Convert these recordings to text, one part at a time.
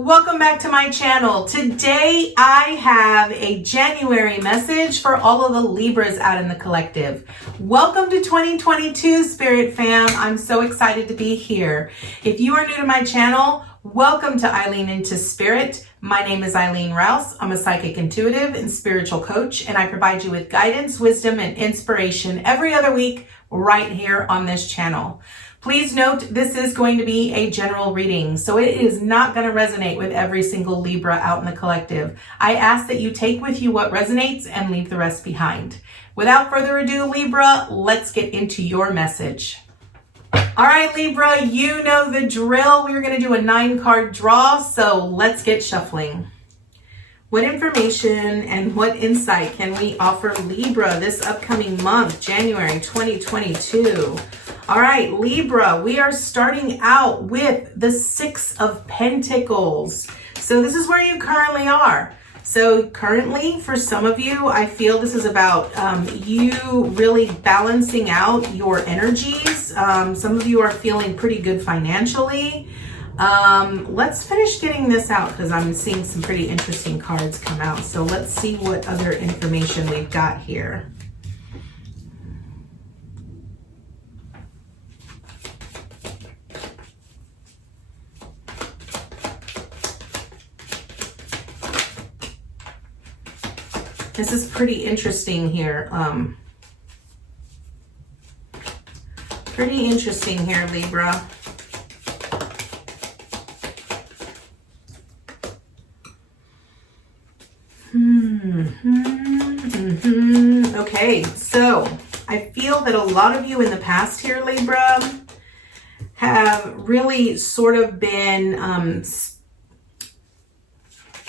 Welcome back to my channel. Today I have a January message for all of the Libras out in the collective. Welcome to 2022, Spirit fam. I'm so excited to be here. If you are new to my channel, welcome to Eileen Into Spirit. My name is Eileen Rouse. I'm a psychic intuitive and spiritual coach, and I provide you with guidance, wisdom, and inspiration every other week right here on this channel. Please note, this is going to be a general reading, so it is not going to resonate with every single Libra out in the collective. I ask that you take with you what resonates and leave the rest behind. Without further ado, Libra, let's get into your message. All right, Libra, you know the drill. We're going to do a 9-card draw, so let's get shuffling. What information and what insight can we offer Libra this upcoming month, January 2022? All right, Libra, we are starting out with the 6 of Pentacles. So this is where you currently are. So currently, for some of you, I feel this is about you really balancing out your energies. Some of you are feeling pretty good financially. Let's finish getting this out because I'm seeing some pretty interesting cards come out. So let's see what other information we've got here. This is pretty interesting here. Pretty interesting here, Libra. Okay, so I feel that a lot of you in the past here, Libra, have really sort of been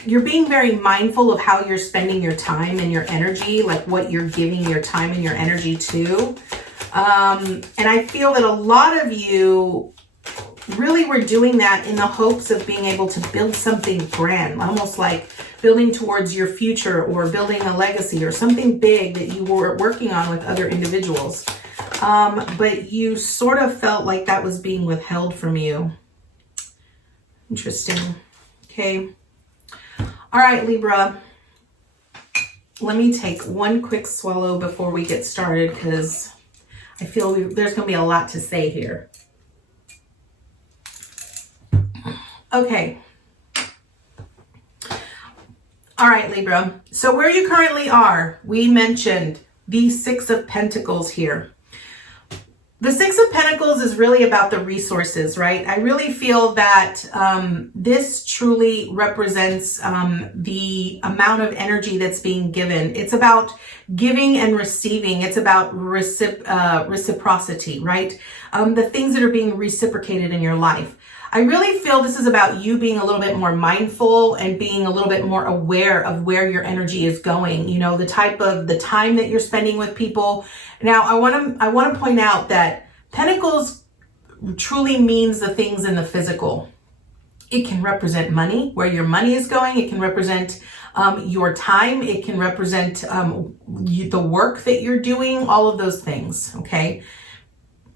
you're being very mindful of how you're spending your time and your energy, like what you're giving your time and your energy to. And I feel that a lot of you really were doing that in the hopes of being able to build something grand, almost like building towards your future or building a legacy or something big that you were working on with other individuals. But you sort of felt like that was being withheld from you. Interesting. Okay. All right, Libra, let me take one quick swallow before we get started because I feel there's going to be a lot to say here. Okay. All right, Libra. So where you currently are, we mentioned the 6 of Pentacles here. The 6 of Pentacles is really about the resources, right? I really feel that this truly represents the amount of energy that's being given. It's about giving and receiving. It's about reciprocity, right? The things that are being reciprocated in your life. I really feel this is about you being a little bit more mindful and being a little bit more aware of where your energy is going. You know, the time that you're spending with people. Now, I want to point out that Pentacles truly means the things in the physical. It can represent money, where your money is going. It can represent your time. It can represent the work that you're doing, all of those things, okay?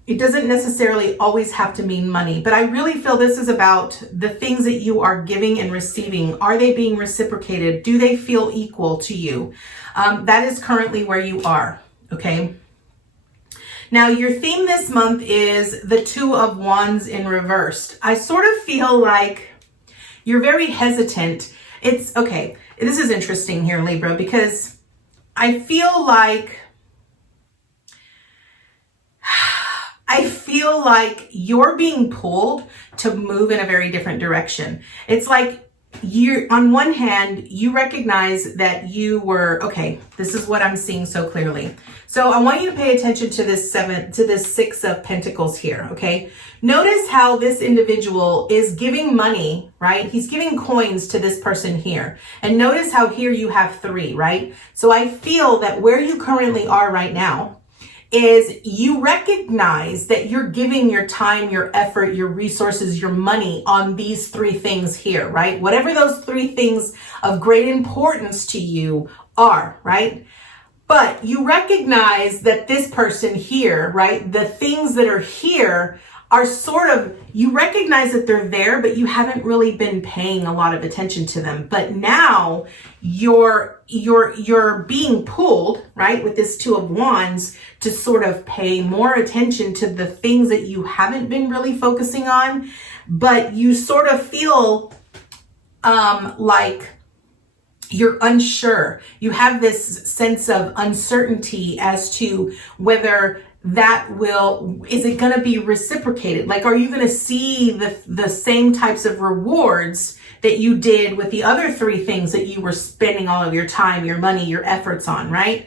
It doesn't necessarily always have to mean money, but I really feel this is about the things that you are giving and receiving. Are they being reciprocated? Do they feel equal to you? That is currently where you are, okay? Now, your theme this month is the 2 of Wands in reversed. I sort of feel like you're very hesitant. It's, okay, this is interesting here, Libra, because I feel like you're being pulled to move in a very different direction. It's like you're, on one hand, you recognize that you were, okay, this is what I'm seeing so clearly. So I want you to pay attention to this 6 of Pentacles here, okay? Notice how this individual is giving money, right? He's giving coins to this person here. And notice how here you have 3, right? So I feel that where you currently are right now is you recognize that you're giving your time, your effort, your resources, your money on these 3 things here, right? Whatever those 3 things of great importance to you are, right? But you recognize that this person here, right? The things that are here are sort of, you recognize that they're there, but you haven't really been paying a lot of attention to them. But now you're being pulled, right, with this Two of Wands to sort of pay more attention to the things that you haven't been really focusing on, but you sort of feel like you're unsure. You have this sense of uncertainty as to whether is it going to be reciprocated? Like, are you going to see the same types of rewards that you did with the other three things that you were spending all of your time, your money, your efforts on, right?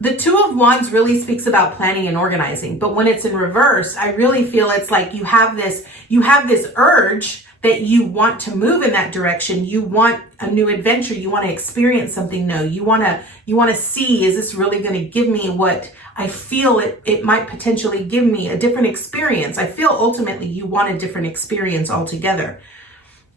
The Two of Wands really speaks about planning and organizing, but when it's in reverse, I really feel it's like you have this urge that you want to move in that direction. You want a new adventure. You want to experience something new. You want to see, is this really going to give me what I feel it might potentially give me, a different experience? I feel ultimately you want a different experience altogether.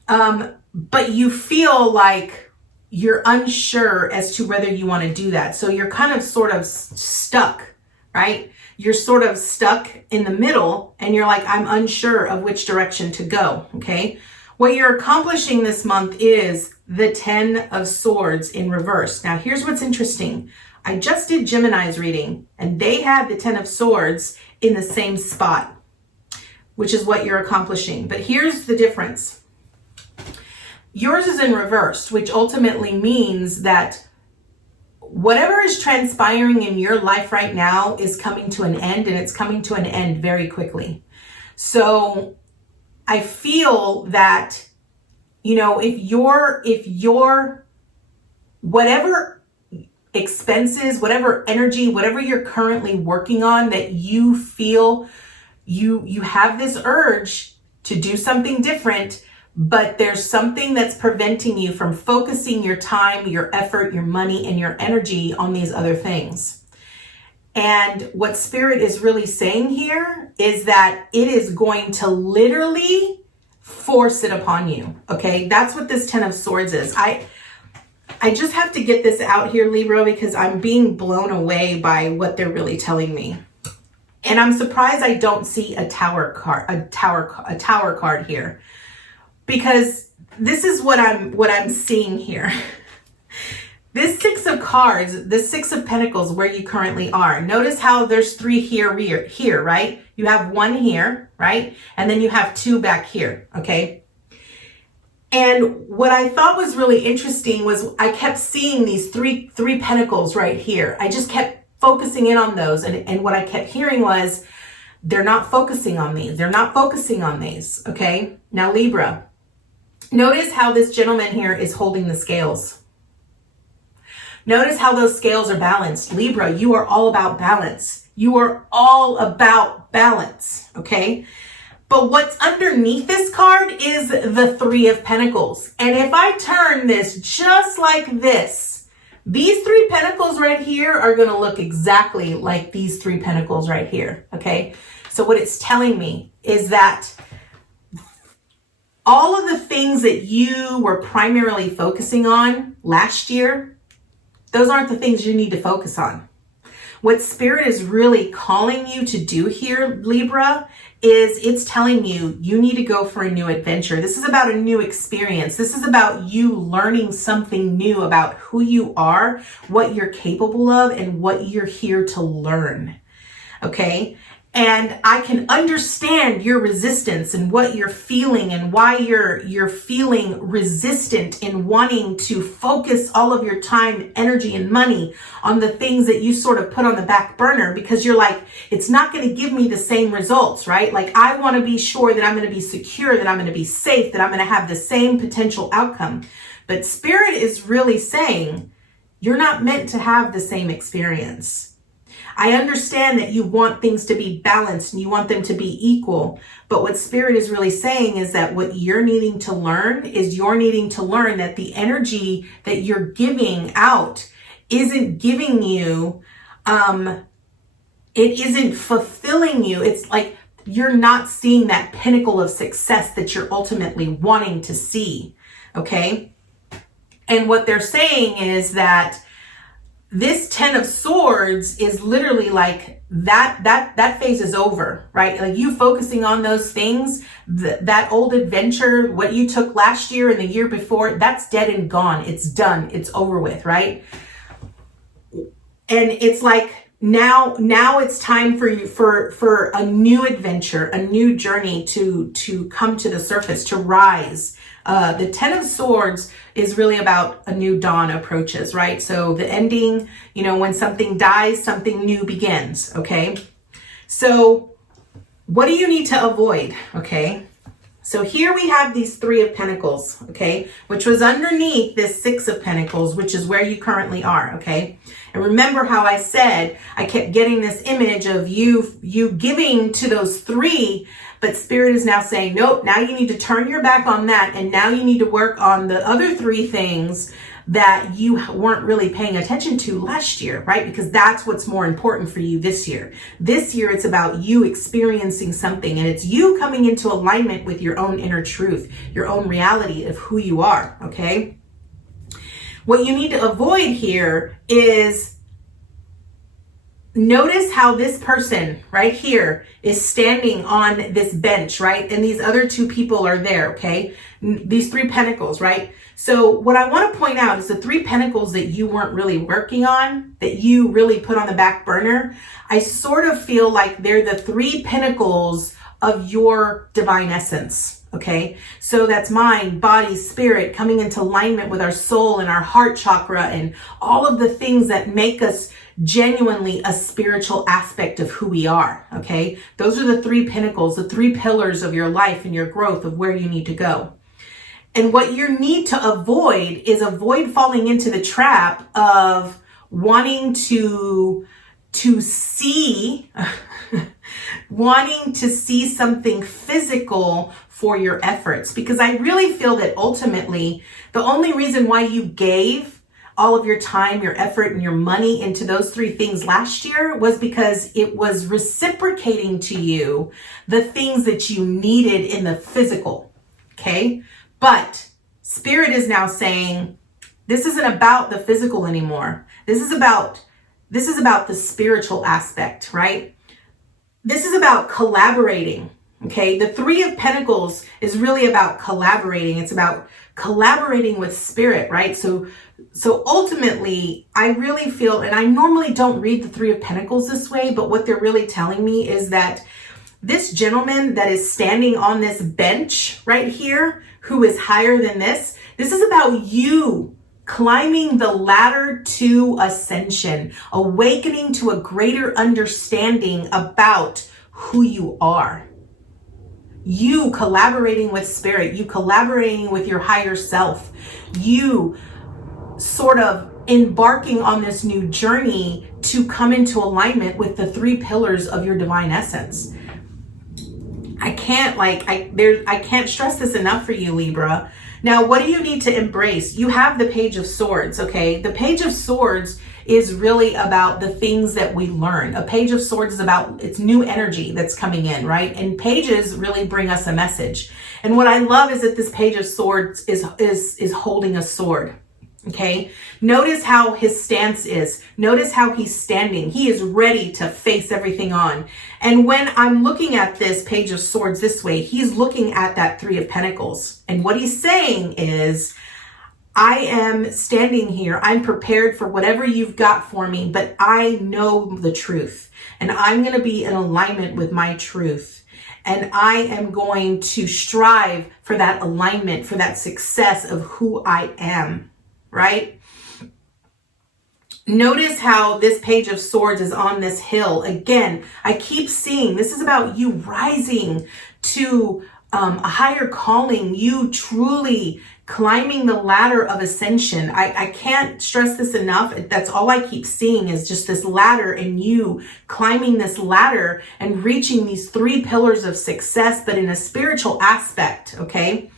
But you feel like you're unsure as to whether you want to do that. So you're kind of sort of stuck, right? You're sort of stuck in the middle and you're like, I'm unsure of which direction to go, okay? What you're accomplishing this month is the 10 of Swords in reverse. Now, here's what's interesting. I just did Gemini's reading and they had the 10 of Swords in the same spot, which is what you're accomplishing. But here's the difference. Yours is in reverse, which ultimately means that whatever is transpiring in your life right now is coming to an end, and it's coming to an end very quickly. So I feel that, if your whatever expenses, whatever energy, whatever you're currently working on, that you feel you have this urge to do something different, but there's something that's preventing you from focusing your time, your effort, your money, and your energy on these other things. And what Spirit is really saying here is that it is going to literally force it upon you. Okay, that's what this 10 of Swords is. I just have to get this out here, Libra, because I'm being blown away by what they're really telling me. And I'm surprised I don't see a tower card here. Because this is what I'm seeing here. This Six of Cards, the Six of Pentacles, where you currently are. Notice how there's three here, right? You have one here, right? And then you have two back here, okay? And what I thought was really interesting was I kept seeing these three pentacles right here. I just kept focusing in on those. And what I kept hearing was, they're not focusing on these. They're not focusing on these, okay? Now, Libra. Notice how this gentleman here is holding the scales. Notice how those scales are balanced. Libra, you are all about balance. You are all about balance, okay? But what's underneath this card is the Three of Pentacles. And if I turn this just like this, these three pentacles right here are going to look exactly like these three pentacles right here, okay? So what it's telling me is that all of the things that you were primarily focusing on last year, those aren't the things you need to focus on. What Spirit is really calling you to do here, Libra, is it's telling you, you need to go for a new adventure. This is about a new experience. This is about you learning something new about who you are, what you're capable of, and what you're here to learn. Okay? And I can understand your resistance and what you're feeling and why you're feeling resistant in wanting to focus all of your time, energy, and money on the things that you sort of put on the back burner, because you're like, it's not going to give me the same results, right? Like, I want to be sure that I'm going to be secure, that I'm going to be safe, that I'm going to have the same potential outcome. But Spirit is really saying, you're not meant to have the same experience. I understand that you want things to be balanced and you want them to be equal. But what Spirit is really saying is that what you're needing to learn is you're needing to learn that the energy that you're giving out isn't giving you, it isn't fulfilling you. It's like you're not seeing that pinnacle of success that you're ultimately wanting to see. Okay. And what they're saying is that this 10 of Swords is literally like that phase is over, right? Like you focusing on those things, that old adventure, what you took last year and the year before, that's dead and gone. It's done. It's over with, right? And it's like now it's time for you for a new adventure, a new journey to come to the surface, to rise. The 10 of Swords is really about a new dawn approaches, right? So the ending, when something dies, something new begins, okay? So what do you need to avoid, okay? So here we have these 3 of Pentacles, okay? Which was underneath this 6 of Pentacles, which is where you currently are, okay? And remember how I said, I kept getting this image of you giving to those 3, but Spirit is now saying, nope, now you need to turn your back on that. And now you need to work on the other 3 things that you weren't really paying attention to last year, right? Because that's what's more important for you this year. This year, it's about you experiencing something, and it's you coming into alignment with your own inner truth, your own reality of who you are, okay? What you need to avoid here is notice how this person right here is standing on this bench, right? And these other 2 people are there, okay? These 3 Pentacles, right? So what I want to point out is the 3 Pentacles that you weren't really working on, that you really put on the back burner. I sort of feel like they're the 3 Pentacles of your divine essence. Okay, so that's mind, body, spirit, coming into alignment with our soul and our heart chakra and all of the things that make us genuinely a spiritual aspect of who we are. Okay, those are the 3 Pentacles, the 3 pillars of your life and your growth of where you need to go. And what you need to avoid is falling into the trap of wanting to see wanting to see something physical for your efforts, because I really feel that ultimately the only reason why you gave all of your time, your effort, and your money into those 3 things last year was because it was reciprocating to you the things that you needed in the physical, okay? But Spirit is now saying, this isn't about the physical anymore. This is about the spiritual aspect, right? This is about collaborating. Okay, the 3 of Pentacles is really about collaborating. It's about collaborating with Spirit, right? So ultimately, I really feel, and I normally don't read the 3 of Pentacles this way, but what they're really telling me is that this gentleman that is standing on this bench right here, who is higher than this is about you climbing the ladder to ascension, awakening to a greater understanding about who you are. You collaborating with Spirit, you collaborating with your higher self, you sort of embarking on this new journey to come into alignment with the 3 pillars of your divine essence. I can't stress this enough for you, Libra. Now, what do you need to embrace? You have the Page of Swords, okay? The Page of Swords is really about the things that we learn. A Page of Swords is about, it's new energy that's coming in, right? And pages really bring us a message. And what I love is that this Page of Swords is holding a sword. Okay, notice how his stance is. Notice how he's standing. He is ready to face everything on. And when I'm looking at this Page of Swords this way, he's looking at that 3 of Pentacles. And what he's saying is, I am standing here. I'm prepared for whatever you've got for me, but I know the truth. And I'm going to be in alignment with my truth. And I am going to strive for that alignment, for that success of who I am. Right? Notice how this Page of Swords is on this hill. Again, I keep seeing this is about you rising to a higher calling, you truly climbing the ladder of ascension. I can't stress this enough. That's all I keep seeing is just this ladder and you climbing this ladder and reaching these 3 pillars of success, but in a spiritual aspect, okay?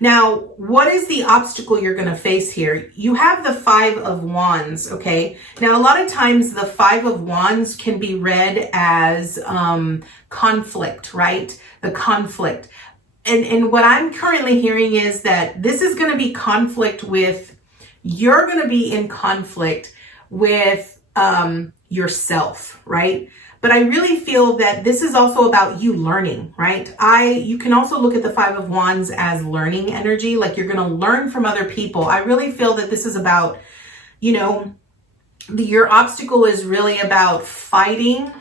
Now, what is the obstacle you're going to face here? You have the 5 of Wands, okay? Now, a lot of times the 5 of Wands can be read as conflict, right? The conflict. And what I'm currently hearing is that this is going to be conflict with, you're going to be in conflict with yourself, right? But I really feel that this is also about you learning, right? You can also look at the Five of Wands as learning energy, like you're going to learn from other people. I really feel that this is about, your obstacle is really about fighting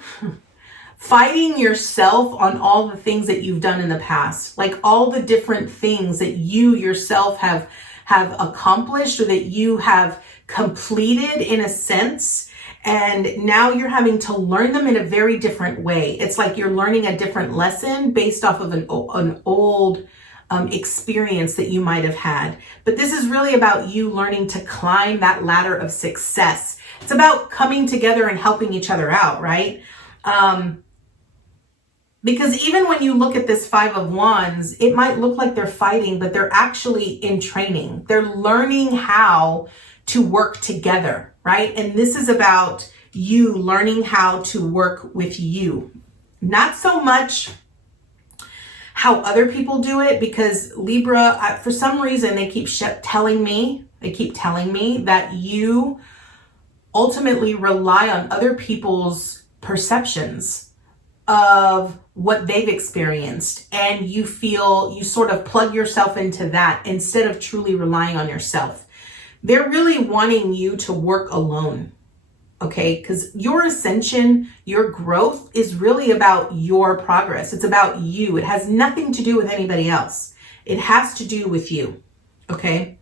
yourself on all the things that you've done in the past, like all the different things that you yourself have accomplished or that you have completed in a sense. And now you're having to learn them in a very different way. It's like you're learning a different lesson based off of an old experience that you might have had. But this is really about you learning to climb that ladder of success. It's about coming together and helping each other out, right? Because even when you look at this Five of Wands, it might look like they're fighting, but they're actually in training. They're learning how to work together, right? And this is about you learning how to work with you. Not so much how other people do it, because Libra, for some reason, they keep telling me that you ultimately rely on other people's perceptions of what they've experienced, and you sort of plug yourself into that instead of truly relying on yourself. They're really wanting you to work alone, okay? Because your ascension, your growth is really about your progress. It's about you. It has nothing to do with anybody else. It has to do with you, okay?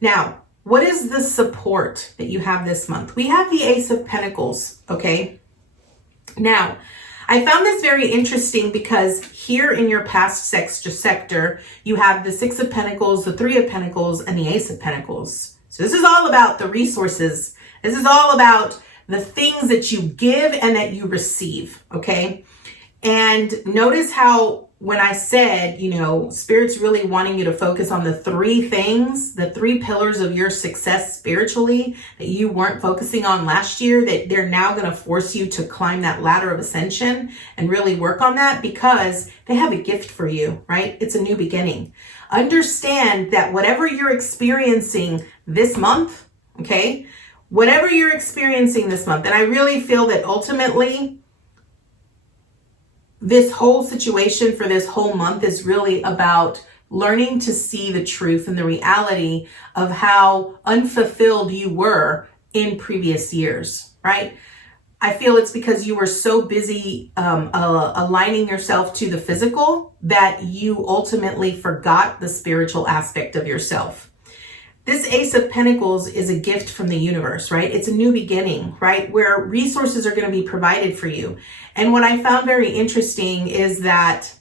Now, what is the support that you have this month? We have the Ace of Pentacles, okay? Now, I found this very interesting because here in your past sector, you have the Six of Pentacles, the Three of Pentacles, and the Ace of Pentacles. So this is all about the resources. This is all about the things that you give and that you receive, okay? And notice how when I said, Spirit's really wanting you to focus on the three things, the three pillars of your success spiritually that you weren't focusing on last year, that they're now going to force you to climb that ladder of ascension and really work on that because they have a gift for you, right? It's a new beginning. Understand that whatever you're experiencing this month, okay, whatever you're experiencing this month, and I really feel that ultimately this whole situation for this whole month is really about learning to see the truth and the reality of how unfulfilled you were in previous years, right? I feel it's because you were so busy aligning yourself to the physical that you ultimately forgot the spiritual aspect of yourself. This Ace of Pentacles is a gift from the universe, right? It's a new beginning, right? Where resources are going to be provided for you. And what I found very interesting is that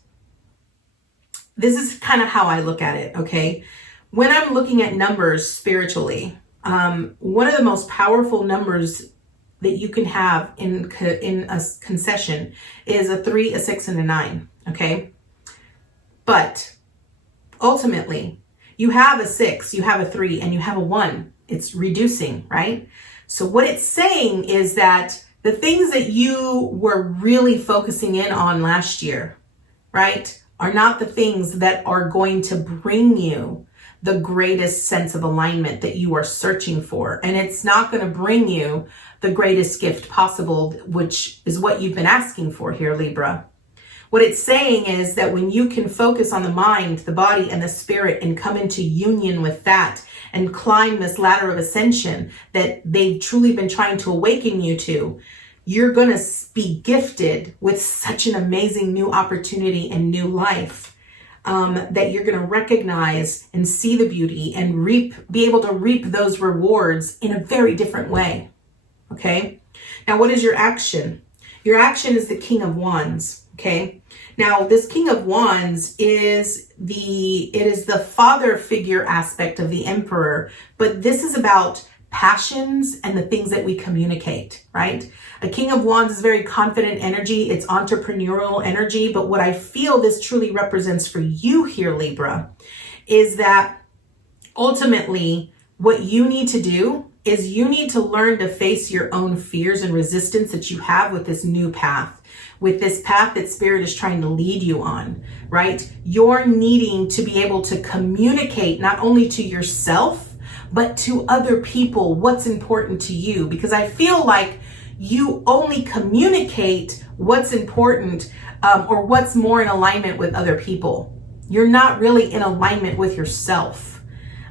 this is kind of how I look at it, okay? When I'm looking at numbers spiritually, one of the most powerful numbers that you can have in a concession is a 3, a 6, and a 9, okay? But ultimately, you have a 6, you have a 3, and you have a 1. It's reducing, right? So what it's saying is that the things that you were really focusing in on last year, right, are not the things that are going to bring you the greatest sense of alignment that you are searching for. And it's not going to bring you the greatest gift possible, which is what you've been asking for here, Libra. What it's saying is that when you can focus on the mind, the body, and the spirit and come into union with that and climb this ladder of ascension that they've truly been trying to awaken you to, you're going to be gifted with such an amazing new opportunity and new life that you're going to recognize and see the beauty and be able to reap those rewards in a very different way. Okay. Now, what is your action? Your action is the King of Wands. Okay. Now, this King of Wands is the father figure aspect of the Emperor, but this is about passions and the things that we communicate, right? A King of Wands is very confident energy. It's entrepreneurial energy. But what I feel this truly represents for you here, Libra, is that ultimately what you need to do is you need to learn to face your own fears and resistance that you have with this new path, with this path that Spirit is trying to lead you on, right? You're needing to be able to communicate not only to yourself, but to other people what's important to you, because I feel like you only communicate what's important or what's more in alignment with other people. You're not really in alignment with yourself.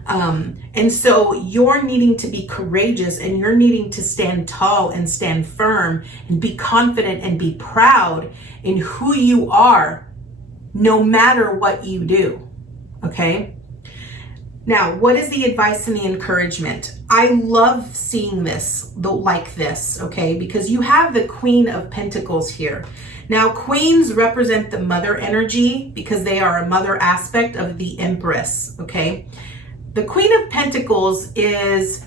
And so you're needing to be courageous, and you're needing to stand tall and stand firm and be confident and be proud in who you are, no matter what you do. Okay? Now, what is the advice and the encouragement? I love seeing this like this, okay? Because you have the Queen of Pentacles here. Now, queens represent the mother energy because they are a mother aspect of the Empress, okay? The Queen of Pentacles is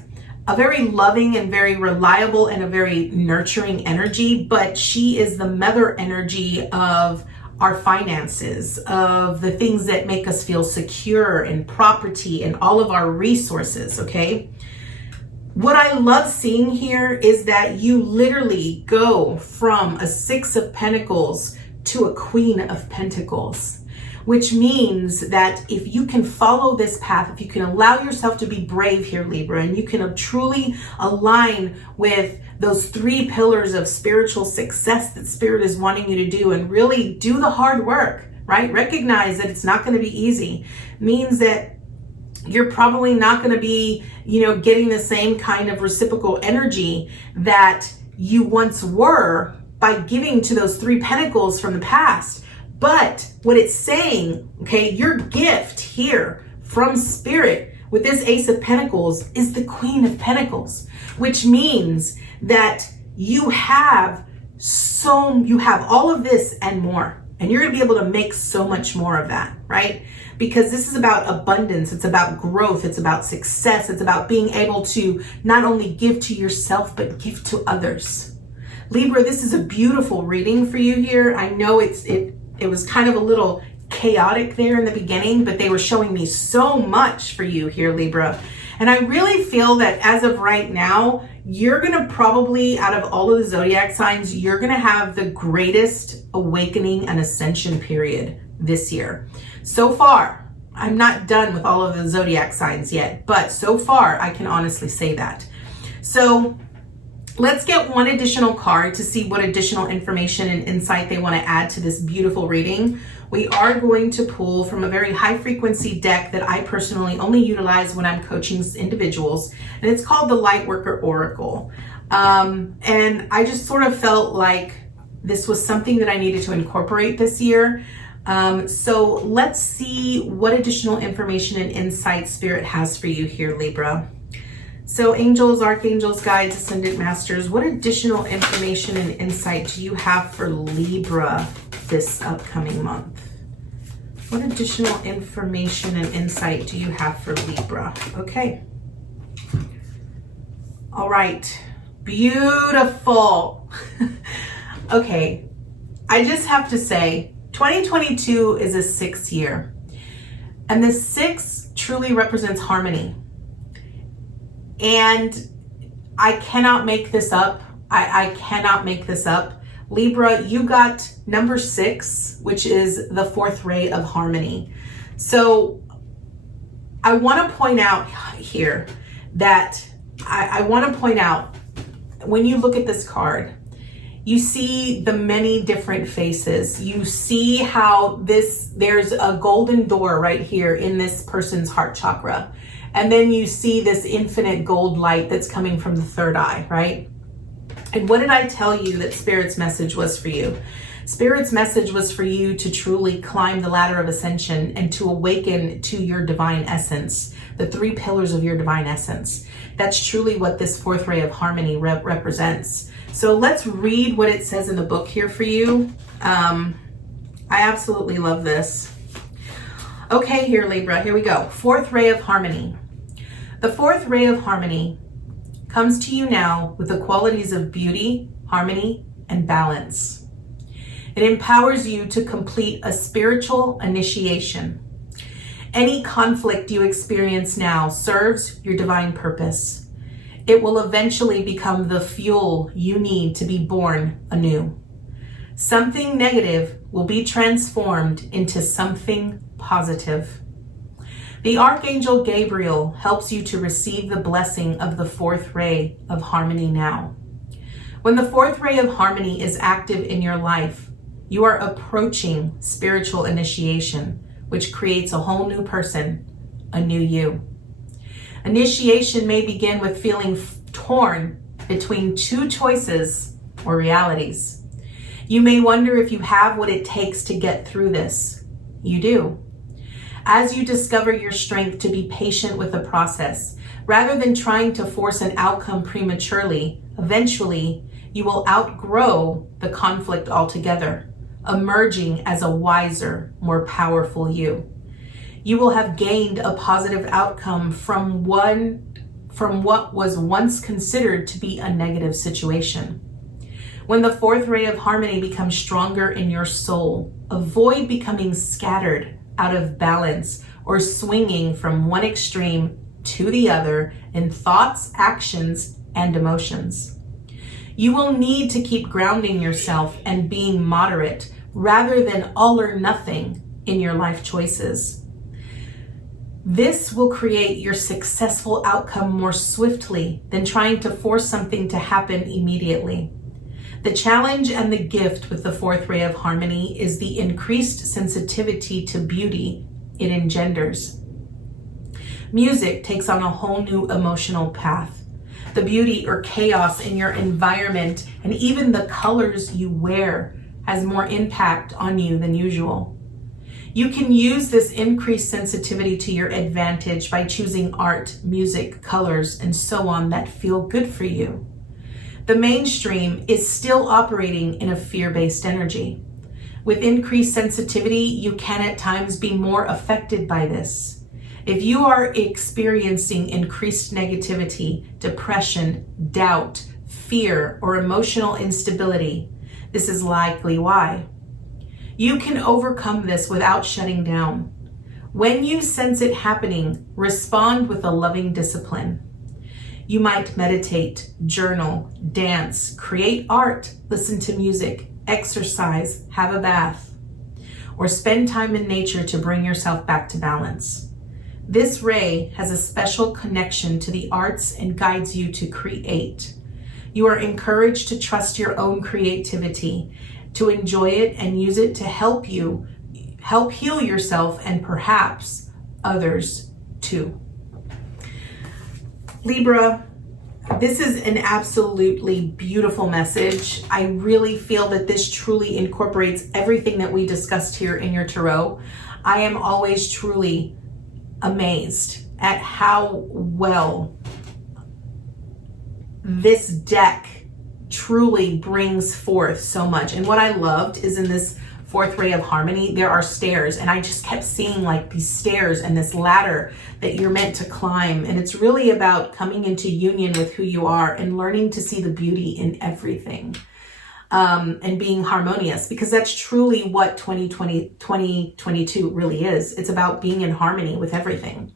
a very loving and very reliable and a very nurturing energy, but she is the mother energy of our finances, of the things that make us feel secure, and property and all of our resources, okay? What I love seeing here is that you literally go from a Six of Pentacles to a Queen of Pentacles, which means that if you can follow this path, if you can allow yourself to be brave here, Libra, and you can truly align with those three pillars of spiritual success that Spirit is wanting you to do, and really do the hard work, right? Recognize that it's not going to be easy. It means that you're probably not going to be, getting the same kind of reciprocal energy that you once were by giving to those three pentacles from the past. But what it's saying, okay, your gift here from Spirit with this Ace of Pentacles is the Queen of Pentacles, which means that you have all of this and more, and you're going to be able to make so much more of that, right? Because this is about abundance, it's about growth, it's about success, it's about being able to not only give to yourself, but give to others. Libra, this is a beautiful reading for you here. I know it was kind of a little chaotic there in the beginning, but they were showing me so much for you here, Libra. And I really feel that as of right now, you're going to probably, out of all of the zodiac signs, you're going to have the greatest awakening and ascension period this year. So far, I'm not done with all of the zodiac signs yet, but so far I can honestly say that. So let's get one additional card to see what additional information and insight they want to add to this beautiful reading. We are going to pull from a very high frequency deck that I personally only utilize when I'm coaching individuals, and it's called the Lightworker Oracle. And I just sort of felt like this was something that I needed to incorporate this year. So let's see what additional information and insight Spirit has for you here, Libra. So angels, archangels, guides, ascendant masters, what additional information and insight do you have for Libra this upcoming month? What additional information and insight do you have for Libra? Okay. All right. Beautiful. Okay. I just have to say, 2022 is a 6th year. And the 6 truly represents harmony. And I cannot make this up. I cannot make this up. Libra, you got number 6, which is the 4th ray of harmony. So I want to point out here that I want to point out, when you look at this card, you see the many different faces. You see how there's a golden door right here in this person's heart chakra. And then you see this infinite gold light that's coming from the third eye, right? And what did I tell you that Spirit's message was for you? Spirit's message was for you to truly climb the ladder of ascension and to awaken to your divine essence, the 3 pillars of your divine essence. That's truly what this 4th ray of harmony represents. So let's read what it says in the book here for you. I absolutely love this. Okay, here, Libra, here we go. 4th ray of harmony. The 4th ray of harmony comes to you now with the qualities of beauty, harmony, and balance. It empowers you to complete a spiritual initiation. Any conflict you experience now serves your divine purpose. It will eventually become the fuel you need to be born anew. Something negative will be transformed into something positive. The Archangel Gabriel helps you to receive the blessing of the fourth ray of harmony now. When the fourth ray of harmony is active in your life, you are approaching spiritual initiation, which creates a whole new person, a new you. Initiation may begin with feeling torn between two choices or realities. You may wonder if you have what it takes to get through this. You do. As you discover your strength to be patient with the process, rather than trying to force an outcome prematurely, eventually you will outgrow the conflict altogether, emerging as a wiser, more powerful you. You will have gained a positive outcome from what was once considered to be a negative situation. When the fourth ray of harmony becomes stronger in your soul, avoid becoming scattered, out of balance, or swinging from one extreme to the other in thoughts, actions, and emotions. You will need to keep grounding yourself and being moderate rather than all or nothing in your life choices. This will create your successful outcome more swiftly than trying to force something to happen immediately. The challenge and the gift with the fourth ray of harmony is the increased sensitivity to beauty it engenders. Music takes on a whole new emotional path. The beauty or chaos in your environment and even the colors you wear has more impact on you than usual. You can use this increased sensitivity to your advantage by choosing art, music, colors, and so on that feel good for you. The mainstream is still operating in a fear-based energy. With increased sensitivity, you can at times be more affected by this. If you are experiencing increased negativity, depression, doubt, fear, or emotional instability, this is likely why. You can overcome this without shutting down. When you sense it happening, respond with a loving discipline. You might meditate, journal, dance, create art, listen to music, exercise, have a bath, or spend time in nature to bring yourself back to balance. This ray has a special connection to the arts and guides you to create. You are encouraged to trust your own creativity, to enjoy it and use it to help heal yourself and perhaps others too. Libra, this is an absolutely beautiful message. I really feel that this truly incorporates everything that we discussed here in your tarot. I am always truly amazed at how well this deck truly brings forth so much. And what I loved is in this fourth ray of harmony, there are stairs, and I just kept seeing like these stairs and this ladder that you're meant to climb. And it's really about coming into union with who you are and learning to see the beauty in everything, and being harmonious, because that's truly what 2022 really is. It's about being in harmony with everything.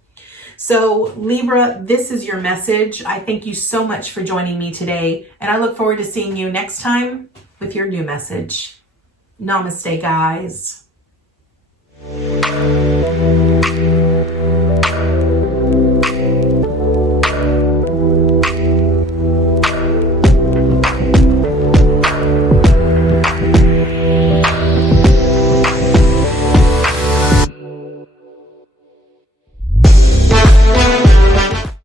So Libra, this is your message. I thank you so much for joining me today, and I look forward to seeing you next time with your new message. Namaste, guys.